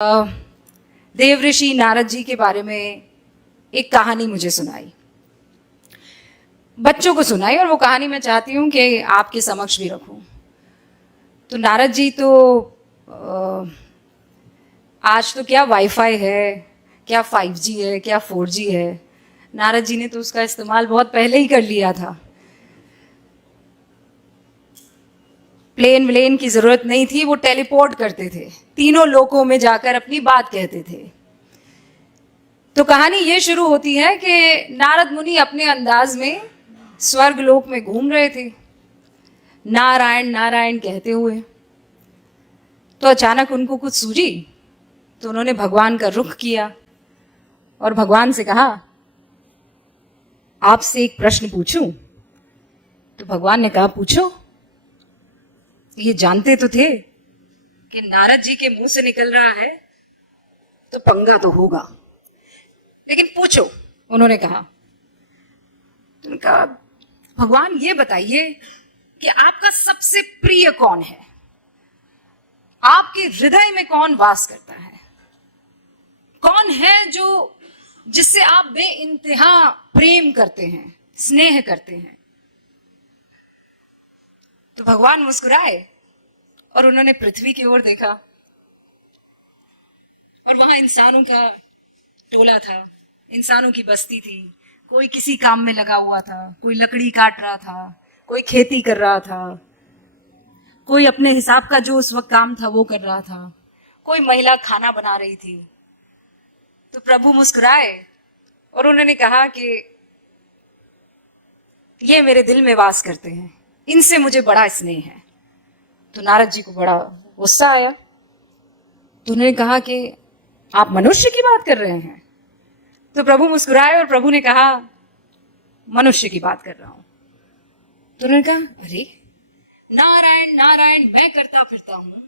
देव ऋषि नारद जी के बारे में एक कहानी मुझे सुनाई, बच्चों को सुनाई, और वो कहानी मैं चाहती हूँ कि आपके समक्ष भी रखूँ। तो नारद जी तो आज तो क्या वाईफाई है, क्या 5G है, क्या 4G है। नारद जी ने तो उसका इस्तेमाल बहुत पहले ही कर लिया था। प्लेन व्लेन की जरूरत नहीं थी, वो टेलीपोर्ट करते थे, तीनों लोकों में जाकर अपनी बात कहते थे। तो कहानी ये शुरू होती है कि नारद मुनि अपने अंदाज में स्वर्ग लोक में घूम रहे थे, नारायण नारायण कहते हुए। तो अचानक उनको कुछ सूझी, तो उन्होंने भगवान का रुख किया और भगवान से कहा, आपसे एक प्रश्न पूछूं? तो भगवान ने कहा, पूछो। ये जानते तो थे कि नारद जी के मुंह से निकल रहा है तो पंगा तो होगा, लेकिन पूछो, उन्होंने कहा। तो उन्होंने कहा, भगवान ये बताइए कि आपका सबसे प्रिय कौन है, आपके हृदय में कौन वास करता है, कौन है जो जिससे आप बेइंतहा प्रेम करते हैं, स्नेह करते हैं। तो भगवान मुस्कुराए और उन्होंने पृथ्वी की ओर देखा, और वहां इंसानों का टोला था, इंसानों की बस्ती थी। कोई किसी काम में लगा हुआ था, कोई लकड़ी काट रहा था, कोई खेती कर रहा था, कोई अपने हिसाब का जो उस वक्त काम था वो कर रहा था, कोई महिला खाना बना रही थी। तो प्रभु मुस्कुराए और उन्होंने कहा कि ये मेरे दिल में वास करते हैं, इनसे मुझे बड़ा स्नेह है। तो नारद जी को बड़ा गुस्सा आया। तो उन्होंने कहा कि आप मनुष्य की बात कर रहे हैं? तो प्रभु मुस्कुराए और प्रभु ने कहा, मनुष्य की बात कर रहा हूं। तो उन्होंने कहा, अरे नारायण नारायण मैं करता फिरता हूं,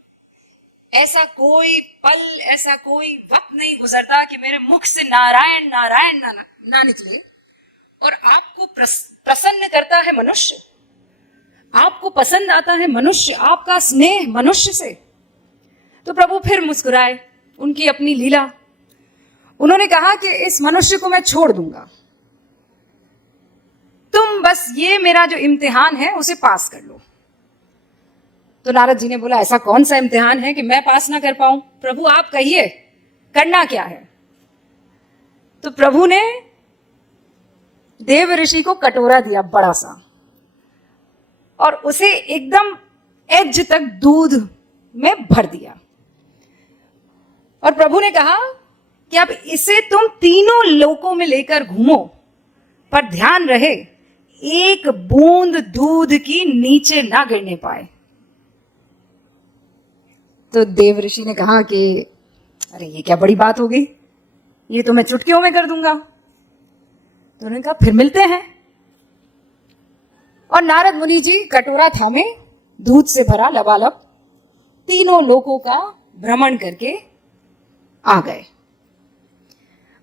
ऐसा कोई पल, ऐसा कोई वक्त नहीं गुजरता कि मेरे मुख से नारायण नारायण ना निकले। और आपको प्रसन्न करता है मनुष्य, आपको पसंद आता है मनुष्य, आपका स्नेह मनुष्य से। तो प्रभु फिर मुस्कुराए, उनकी अपनी लीला। उन्होंने कहा कि इस मनुष्य को मैं छोड़ दूंगा, तुम बस ये मेरा जो इम्तिहान है उसे पास कर लो। तो नारद जी ने बोला, ऐसा कौन सा इम्तिहान है कि मैं पास ना कर पाऊं? प्रभु आप कहिए, करना क्या है? तो प्रभु ने देव ऋषि को कटोरा दिया बड़ा सा, और उसे एकदम एज तक दूध में भर दिया। और प्रभु ने कहा कि अब इसे तुम तीनों लोकों में लेकर घूमो, पर ध्यान रहे एक बूंद दूध की नीचे ना गिरने पाए। तो देव ऋषि ने कहा कि अरे ये क्या बड़ी बात हो गई, ये तो मैं चुटकियों में कर दूंगा। तो उन्होंने कहा, फिर मिलते हैं। और नारद मुनि जी कटोरा थामे, दूध से भरा लबालब, तीनों लोकों का भ्रमण करके आ गए।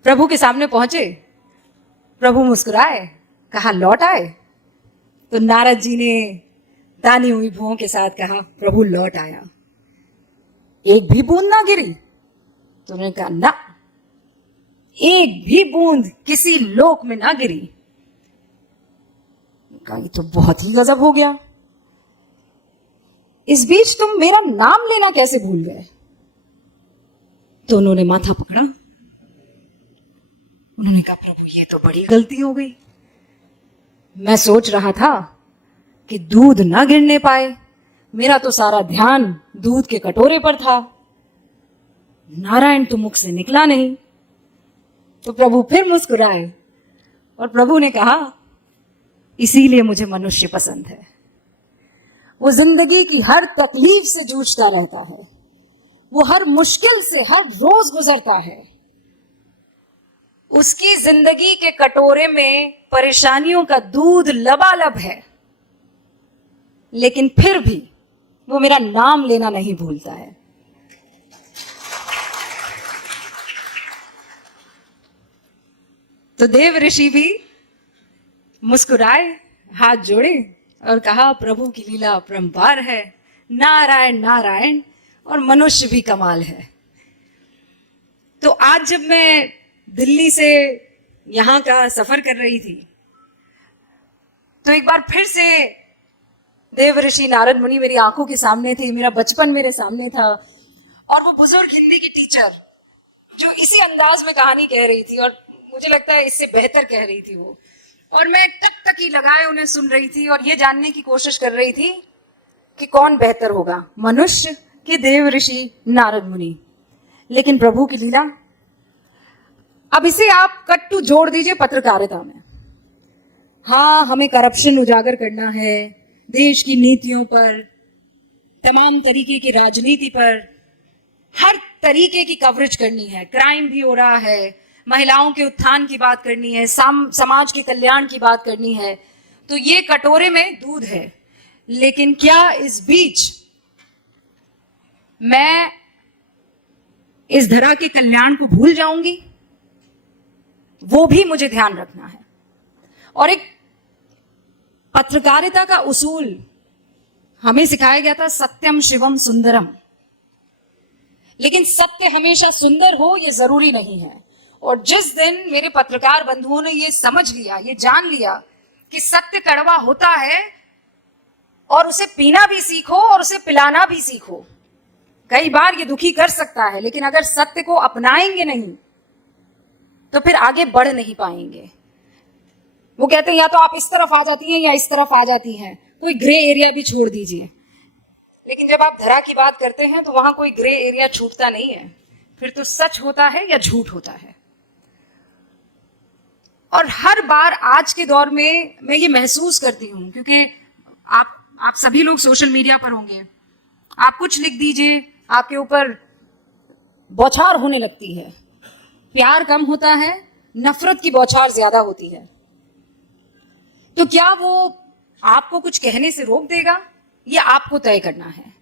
प्रभु के सामने पहुंचे, प्रभु मुस्कुराए, कहा, लौट आए? तो नारद जी ने दानी हुई भुओं के साथ कहा, प्रभु लौट आया, एक भी बूंद ना गिरी? तो उन्होंने कहा, ना, एक भी बूंद किसी लोक में ना गिरी। कहा, ये तो बहुत ही गजब हो गया, इस बीच तुम मेरा नाम लेना कैसे भूल गए? तो उन्होंने माथा पकड़ा, उन्होंने कहा, प्रभु ये तो बड़ी गलती हो गई, मैं सोच रहा था कि दूध ना गिरने पाए, मेरा तो सारा ध्यान दूध के कटोरे पर था, नारायण तो मुख से निकला नहीं। तो प्रभु फिर मुस्कुराए और प्रभु ने कहा, इसीलिए मुझे मनुष्य पसंद है। वो जिंदगी की हर तकलीफ से जूझता रहता है, वो हर मुश्किल से हर रोज गुजरता है, उसकी जिंदगी के कटोरे में परेशानियों का दूध लबालब है, लेकिन फिर भी वो मेरा नाम लेना नहीं भूलता है। तो देव ऋषि भी मुस्कुराए, हाथ जोड़े और कहा, प्रभु की लीला अपरंपार है, नारायण नारायण, और मनुष्य भी कमाल है। आज जब मैं दिल्ली से यहां का सफर कर रही थी तो एक बार फिर से देवऋषि नारद मुनि मेरी आंखों के सामने थे, मेरा बचपन मेरे सामने था और वो बुजुर्ग हिंदी की टीचर जो इसी अंदाज में कहानी कह रही थी और मुझे लगता है इससे बेहतर कह रही थी वो, और मैं टक टक ही लगाए उन्हें सुन रही थी और ये जानने की कोशिश कर रही थी कि कौन बेहतर होगा, मनुष्य कि देव ऋषि नारद मुनि। लेकिन प्रभु की लीला। अब इसे आप कट्टू जोड़ दीजिए पत्रकारिता में। हाँ, हमें करप्शन उजागर करना है, देश की नीतियों पर, तमाम तरीके की राजनीति पर, हर तरीके की कवरेज करनी है, क्राइम भी हो रहा है, महिलाओं के उत्थान की बात करनी है, समाज के कल्याण की बात करनी है, तो ये कटोरे में दूध है। लेकिन क्या इस बीच मैं इस धरा के कल्याण को भूल जाऊंगी? वो भी मुझे ध्यान रखना है। और एक पत्रकारिता का उसूल हमें सिखाया गया था, सत्यम शिवम सुंदरम। लेकिन सत्य हमेशा सुंदर हो ये जरूरी नहीं है। और जिस दिन मेरे पत्रकार बंधुओं ने ये समझ लिया, ये जान लिया कि सत्य कड़वा होता है और उसे पीना भी सीखो और उसे पिलाना भी सीखो। कई बार ये दुखी कर सकता है, लेकिन अगर सत्य को अपनाएंगे नहीं तो फिर आगे बढ़ नहीं पाएंगे। वो कहते हैं या तो आप इस तरफ आ जाती हैं या इस तरफ आ जाती हैं, कोई ग्रे एरिया भी छोड़ दीजिए। लेकिन जब आप धरा की बात करते हैं तो वहां कोई ग्रे एरिया छूटता नहीं है, फिर तो सच होता है या झूठ होता है। और हर बार आज के दौर में मैं ये महसूस करती हूं, क्योंकि आप सभी लोग सोशल मीडिया पर होंगे, आप कुछ लिख दीजिए, आपके ऊपर बौछार होने लगती है। प्यार कम होता है, नफरत की बौछार ज्यादा होती है। तो क्या वो आपको कुछ कहने से रोक देगा? ये आपको तय करना है।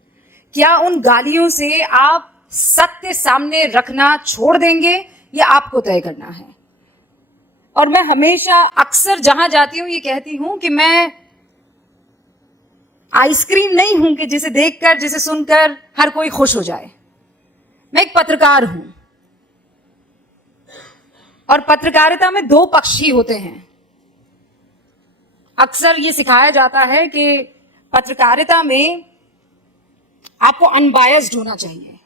क्या उन गालियों से आप सत्य सामने रखना छोड़ देंगे? ये आपको तय करना है। और मैं हमेशा अक्सर जहां जाती हूं ये कहती हूं कि मैं आइसक्रीम नहीं हूं कि जिसे देखकर, जिसे सुनकर हर कोई खुश हो जाए। मैं एक पत्रकार हूं और पत्रकारिता में दो पक्ष ही होते हैं। अक्सर ये सिखाया जाता है कि पत्रकारिता में आपको अनबायस्ड होना चाहिए,